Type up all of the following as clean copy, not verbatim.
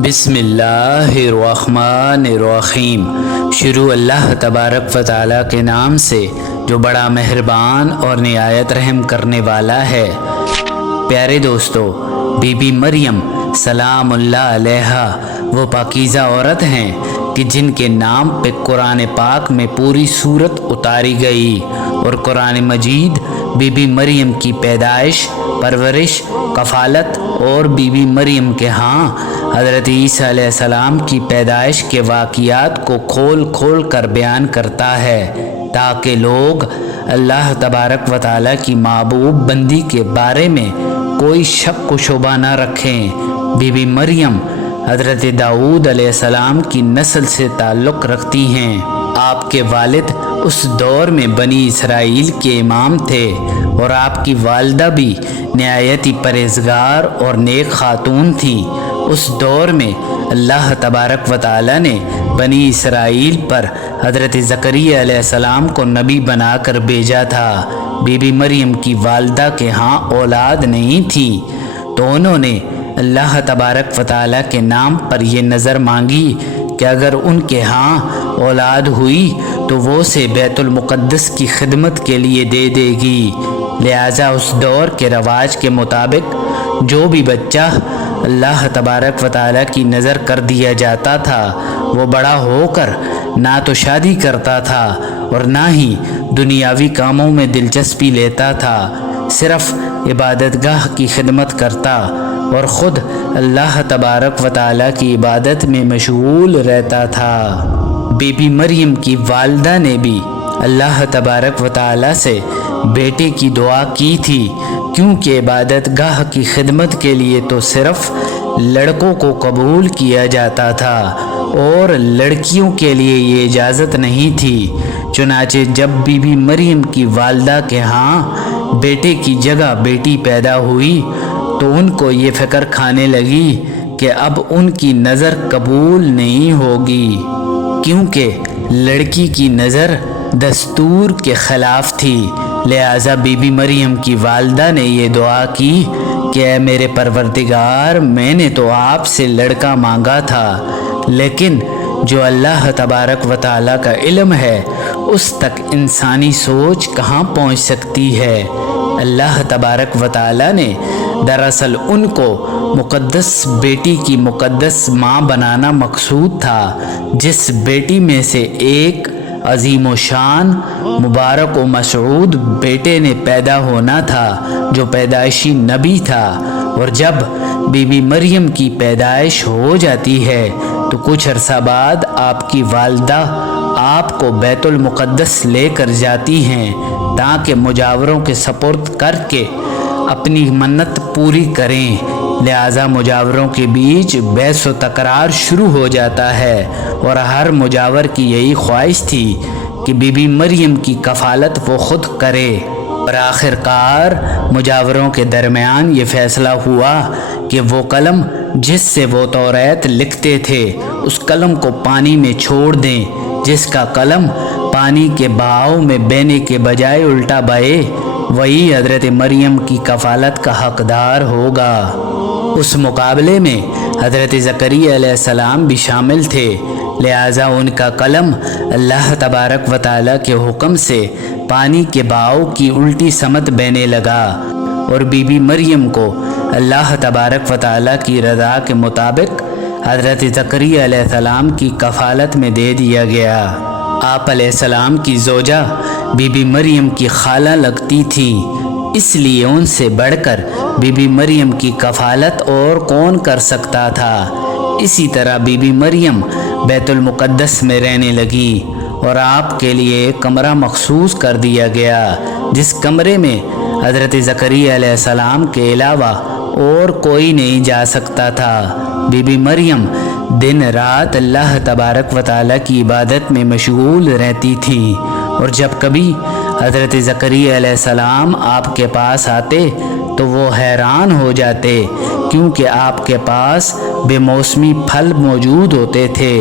بسم اللہ الرحمن الرحیم۔ شروع اللہ تبارک و تعالیٰ کے نام سے جو بڑا مہربان اور نہایت رحم کرنے والا ہے۔ پیارے دوستو، بی بی مریم سلام اللہ علیہا وہ پاکیزہ عورت ہیں کہ جن کے نام پہ قرآن پاک میں پوری سورت اتاری گئی، اور قرآن مجید بی بی مریم کی پیدائش، پرورش، کفالت اور بی بی مریم کے ہاں حضرت عیسیٰ علیہ السلام کی پیدائش کے واقعات کو کھول کھول کر بیان کرتا ہے، تاکہ لوگ اللہ تبارک و تعالیٰ کی محبوب بندی کے بارے میں کوئی شک و شبہ نہ رکھیں۔ بی بی مریم حضرت داؤد علیہ السلام کی نسل سے تعلق رکھتی ہیں۔ آپ کے والد اس دور میں بنی اسرائیل کے امام تھے، اور آپ کی والدہ بھی نہایت ہی پرہیزگار اور نیک خاتون تھیں۔ اس دور میں اللہ تبارک و تعالیٰ نے بنی اسرائیل پر حضرت زکریا علیہ السلام کو نبی بنا کر بھیجا تھا۔ بی بی مریم کی والدہ کے ہاں اولاد نہیں تھی، تو انہوں نے اللہ تبارک و تعالیٰ کے نام پر یہ نظر مانگی کہ اگر ان کے ہاں اولاد ہوئی تو وہ اسے بیت المقدس کی خدمت کے لیے دے دے گی۔ لہٰذا اس دور کے رواج کے مطابق جو بھی بچہ اللہ تبارک و تعالیٰ کی نظر کر دیا جاتا تھا، وہ بڑا ہو کر نہ تو شادی کرتا تھا اور نہ ہی دنیاوی کاموں میں دلچسپی لیتا تھا، صرف عبادت گاہ کی خدمت کرتا اور خود اللہ تبارک و تعالیٰ کی عبادت میں مشغول رہتا تھا۔ بی بی مریم کی والدہ نے بھی اللہ تبارک و تعالیٰ سے بیٹے کی دعا کی تھی، کیونکہ عبادت گاہ کی خدمت کے لیے تو صرف لڑکوں کو قبول کیا جاتا تھا اور لڑکیوں کے لیے یہ اجازت نہیں تھی۔ چنانچہ جب بی بی مریم کی والدہ کے ہاں بیٹے کی جگہ بیٹی پیدا ہوئی تو ان کو یہ فکر کھانے لگی کہ اب ان کی نظر قبول نہیں ہوگی، کیونکہ لڑکی کی نظر دستور کے خلاف تھی۔ لہٰذا بی بی مریم کی والدہ نے یہ دعا کی کہ اے میرے پروردگار، میں نے تو آپ سے لڑکا مانگا تھا، لیکن جو اللہ تبارک و تعالیٰ کا علم ہے اس تک انسانی سوچ کہاں پہنچ سکتی ہے۔ اللہ تبارک و تعالیٰ نے دراصل ان کو مقدس بیٹی کی مقدس ماں بنانا مقصود تھا، جس بیٹی میں سے ایک عظیم و شان مبارک و مسعود بیٹے نے پیدا ہونا تھا جو پیدائشی نبی تھا۔ اور جب بی بی مریم کی پیدائش ہو جاتی ہے تو کچھ عرصہ بعد آپ کی والدہ آپ کو بیت المقدس لے کر جاتی ہیں تاکہ مجاوروں کے سپرد کر کے اپنی منت پوری کریں۔ لہٰذا مجاوروں کے بیچ بحث و تکرار شروع ہو جاتا ہے، اور ہر مجاور کی یہی خواہش تھی کہ بی بی مریم کی کفالت وہ خود کرے۔ اور آخر کار مجاوروں کے درمیان یہ فیصلہ ہوا کہ وہ قلم جس سے وہ توریت لکھتے تھے اس قلم کو پانی میں چھوڑ دیں، جس کا قلم پانی کے بہاؤ میں بہنے کے بجائے الٹا بہے وہی حضرت مریم کی کفالت کا حقدار ہوگا۔ اس مقابلے میں حضرت زکریا علیہ السلام بھی شامل تھے، لہٰذا ان کا قلم اللہ تبارک و تعالیٰ کے حکم سے پانی کے بہاؤ کی الٹی سمت بہنے لگا، اور بی بی مریم کو اللہ تبارک و تعالیٰ کی رضا کے مطابق حضرت زکریا علیہ السلام کی کفالت میں دے دیا گیا۔ آپ علیہ السلام کی زوجہ بی بی مریم کی خالہ لگتی تھی، اس لیے ان سے بڑھ کر بی بی مریم کی کفالت اور کون کر سکتا تھا۔ اسی طرح بی بی مریم بیت المقدس میں رہنے لگی، اور آپ کے لیے ایک کمرہ مخصوص کر دیا گیا، جس کمرے میں حضرت زکریا علیہ السلام کے علاوہ اور کوئی نہیں جا سکتا تھا۔ بی بی مریم دن رات اللہ تبارک و تعالیٰ کی عبادت میں مشغول رہتی تھی، اور جب کبھی حضرت زکریا علیہ السلام آپ کے پاس آتے تو وہ حیران ہو جاتے، کیونکہ آپ کے پاس بے موسمی پھل موجود ہوتے تھے،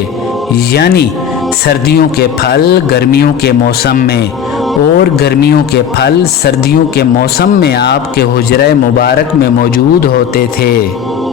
یعنی سردیوں کے پھل گرمیوں کے موسم میں اور گرمیوں کے پھل سردیوں کے موسم میں آپ کے حجرہ مبارک میں موجود ہوتے تھے۔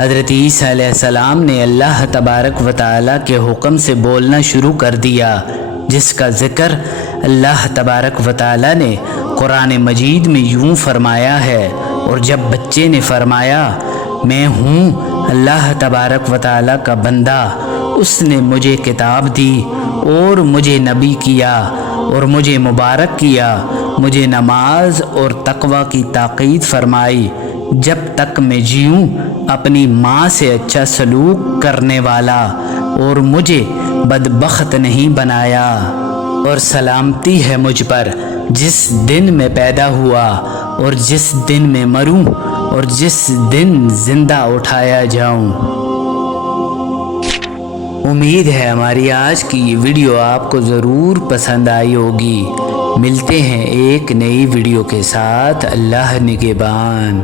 حضرت عیسیٰ علیہ السلام نے اللہ تبارک و تعالیٰ کے حکم سے بولنا شروع کر دیا، جس کا ذکر اللہ تبارک و تعالیٰ نے قرآن مجید میں یوں فرمایا ہے۔ اور جب بچے نے فرمایا میں ہوں اللہ تبارک و تعالیٰ کا بندہ، اس نے مجھے کتاب دی اور مجھے نبی کیا اور مجھے مبارک کیا، مجھے نماز اور تقوی کی تاکید فرمائی، جب تک میں جیوں اپنی ماں سے اچھا سلوک کرنے والا، اور مجھے بدبخت نہیں بنایا، اور سلامتی ہے مجھ پر جس دن میں پیدا ہوا اور جس دن میں مروں اور جس دن زندہ اٹھایا جاؤں۔ امید ہے ہماری آج کی یہ ویڈیو آپ کو ضرور پسند آئی ہوگی۔ ملتے ہیں ایک نئی ویڈیو کے ساتھ۔ اللہ نگہبان۔